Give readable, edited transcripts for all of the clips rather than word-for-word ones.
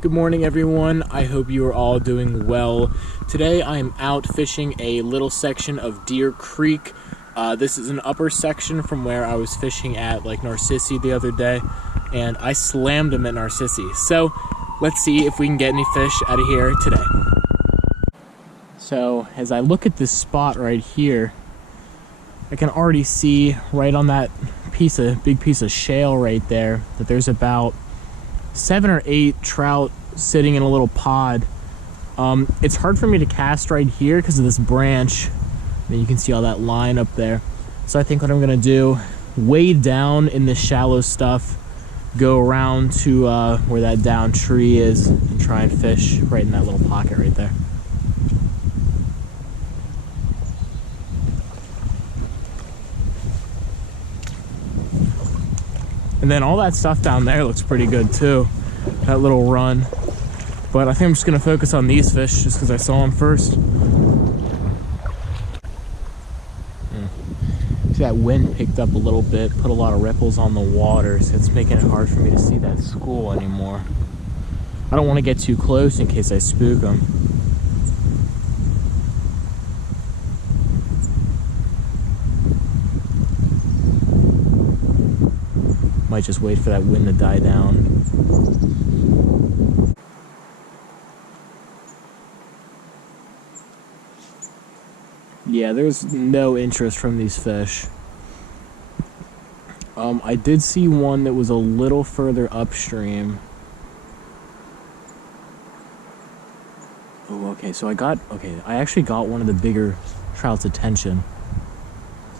Good morning, everyone. I hope you are all doing well. Today I am out fishing a little section of Deer Creek. This is an upper section from where I was fishing at like Narcissi the other day, and I slammed them at Narcissi. So let's see if we can get any fish out of here today. So as I look at this spot right here, I can already see right on that big piece of shale right there that there's about 7 or 8 trout sitting in a little pod. It's hard for me to cast right here because of this branch. I mean, you can see all that line up there. So I think what I'm gonna do, wade down in this shallow stuff, go around to where that down tree is and try and fish right in that little pocket right there. And then all that stuff down there looks pretty good too, that little run. But I think I'm just gonna focus on these fish just because I saw them first. See, that wind picked up a little bit, put a lot of ripples on the water, so it's making it hard for me to see that school anymore. I don't want to get too close in case I spook them. Might just wait for that wind to die down. Yeah, there's no interest from these fish. I did see one that was a little further upstream. Oh, okay, so I actually got one of the bigger trout's attention.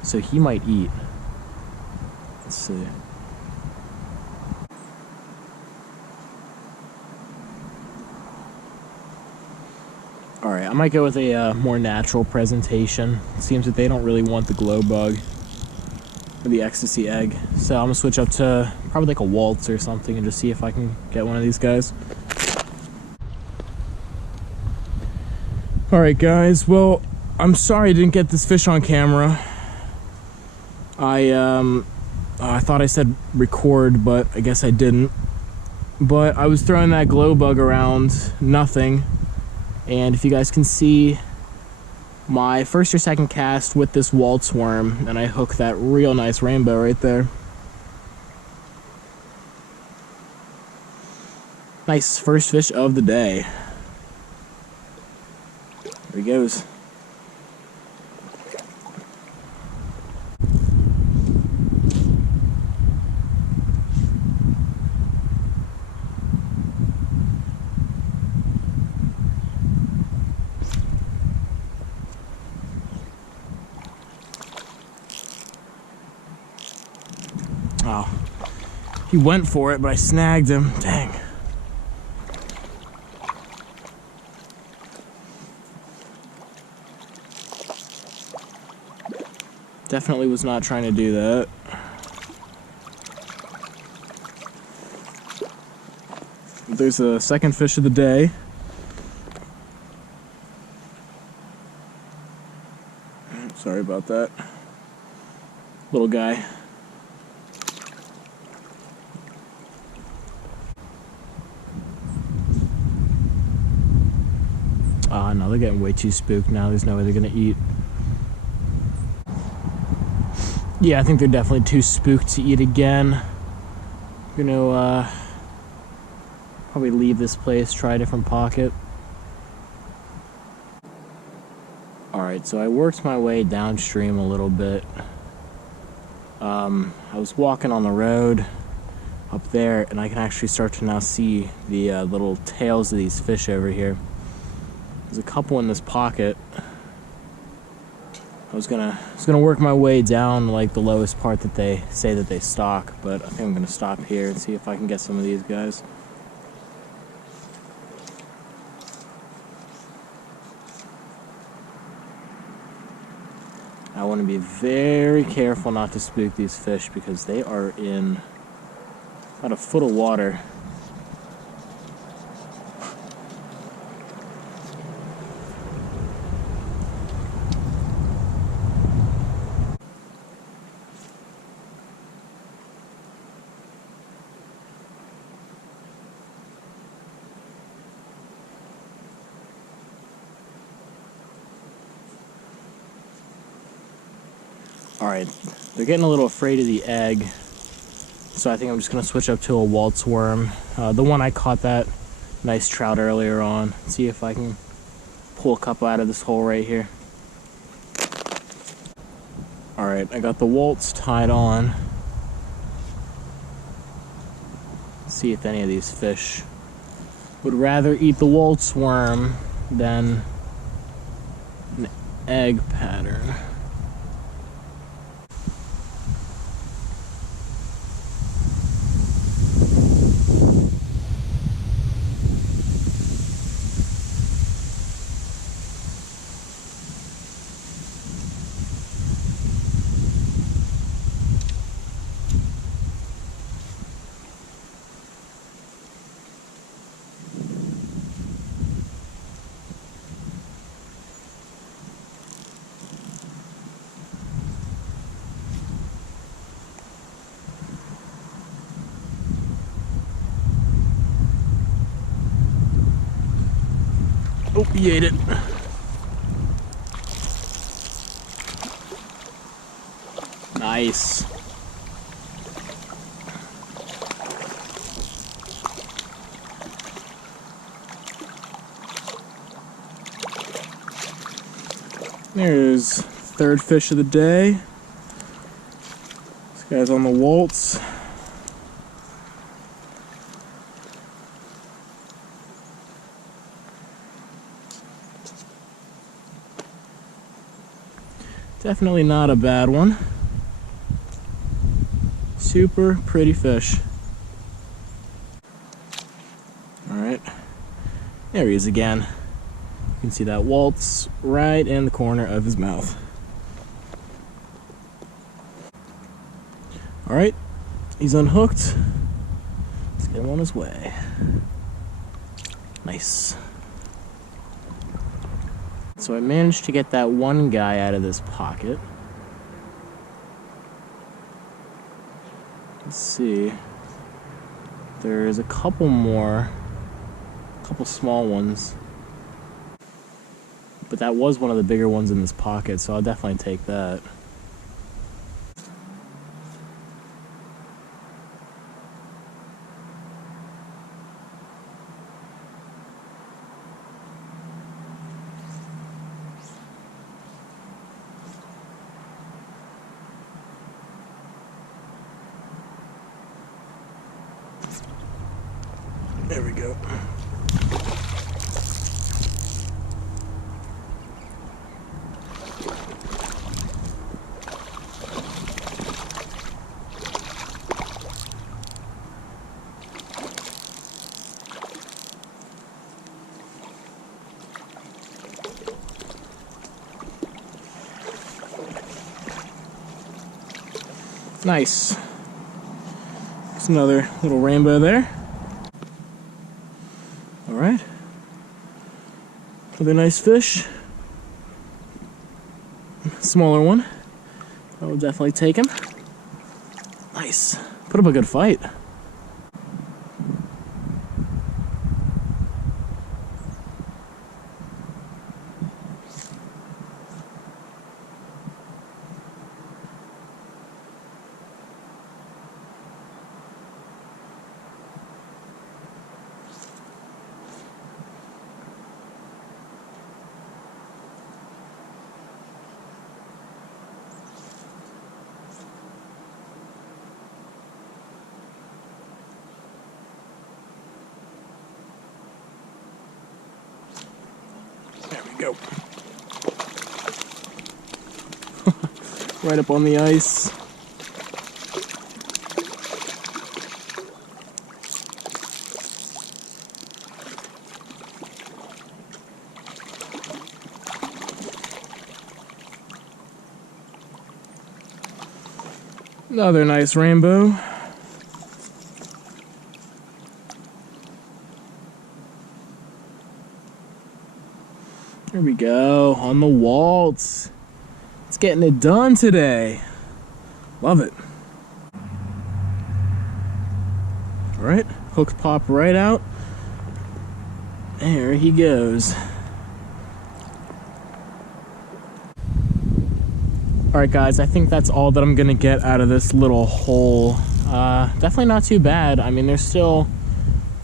So he might eat. Let's see. Alright, I might go with a more natural presentation. It seems that they don't really want the glow bug or the ecstasy egg. So I'm gonna switch up to probably like a Walt or something and just see if I can get one of these guys. Alright guys, well, I'm sorry I didn't get this fish on camera. I thought I said record, but I guess I didn't. But I was throwing that glow bug around, nothing. And if you guys can see my first or second cast with this Walt's worm, and I hook that real nice rainbow right there. Nice first fish of the day. There he goes. Oh, he went for it, but I snagged him. Dang. Definitely was not trying to do that. There's a second fish of the day. Sorry about that. Little guy. Oh no, they're getting way too spooked now. There's no way they're gonna eat. Yeah, I think they're definitely too spooked to eat again. I'm gonna probably leave this place, try a different pocket. Alright, so I worked my way downstream a little bit. I was walking on the road up there, and I can actually start to now see the little tails of these fish over here. There's a couple in this pocket. I was gonna work my way down like the lowest part that they say that they stock, but I think I'm gonna stop here and see if I can get some of these guys. I want to be very careful not to spook these fish because they are in about a foot of water. Alright, they're getting a little afraid of the egg, so I think I'm just going to switch up to a Walt's worm. The one I caught that nice trout earlier on. See if I can pull a couple out of this hole right here. Alright, I got the Walt's tied on. Let's see if any of these fish would rather eat the Walt's worm than an egg pattern. Oh, he ate it. Nice. There's third fish of the day. This guy's on the Walt's. Definitely not a bad one. Super pretty fish. Alright, there he is again. You can see that Walt's right in the corner of his mouth. Alright, he's unhooked. Let's get him on his way. Nice. So I managed to get that one guy out of this pocket. Let's see. There's a couple more. A couple small ones. But that was one of the bigger ones in this pocket, so I'll definitely take that. There we go. Nice. There's another little rainbow there. Alright. Another nice fish. Smaller one. I will definitely take him. Nice. Put up a good fight. There we go. Right up on the ice. Another nice rainbow. There we go, on the Walt. It's getting it done today. Love it. All right, hooks pop right out. There he goes. Alright guys, I think that's all that I'm gonna get out of this little hole. Definitely not too bad. I mean, there's still,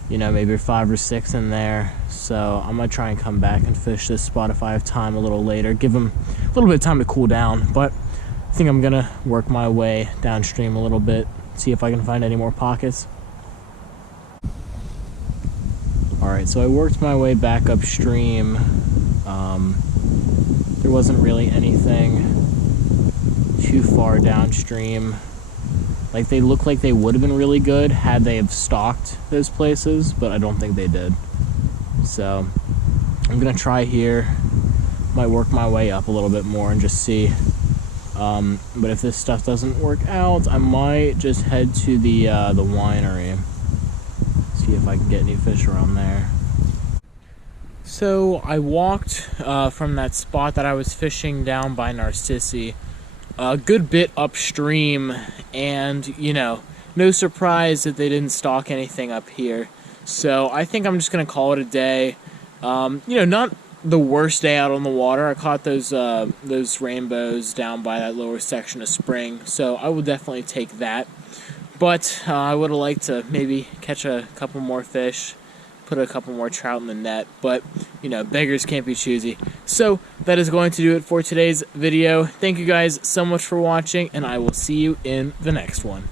you know, maybe 5 or 6 in there. So I'm gonna try and come back and fish this spot if I have time a little later. Give them a little bit of time to cool down. But I think I'm gonna work my way downstream a little bit, see if I can find any more pockets. Alright, so I worked my way back upstream. There wasn't really anything too far downstream. Like, they look like they would have been really good had they have stocked those places, but I don't think they did. So I'm gonna try here, might work my way up a little bit more and just see. But if this stuff doesn't work out, I might just head to the winery, see if I can get any fish around there. So I walked from that spot that I was fishing down by Narcissi a good bit upstream, and you know, no surprise that they didn't stock anything up here. So I think I'm just gonna call it a day. You know, not the worst day out on the water. I caught those rainbows down by that lower section of spring, so I would definitely take that. But I would have liked to maybe catch a couple more fish, put a couple more trout in the net, but you know, beggars can't be choosy. So that is going to do it for today's video. Thank you guys so much for watching, and I will see you in the next one.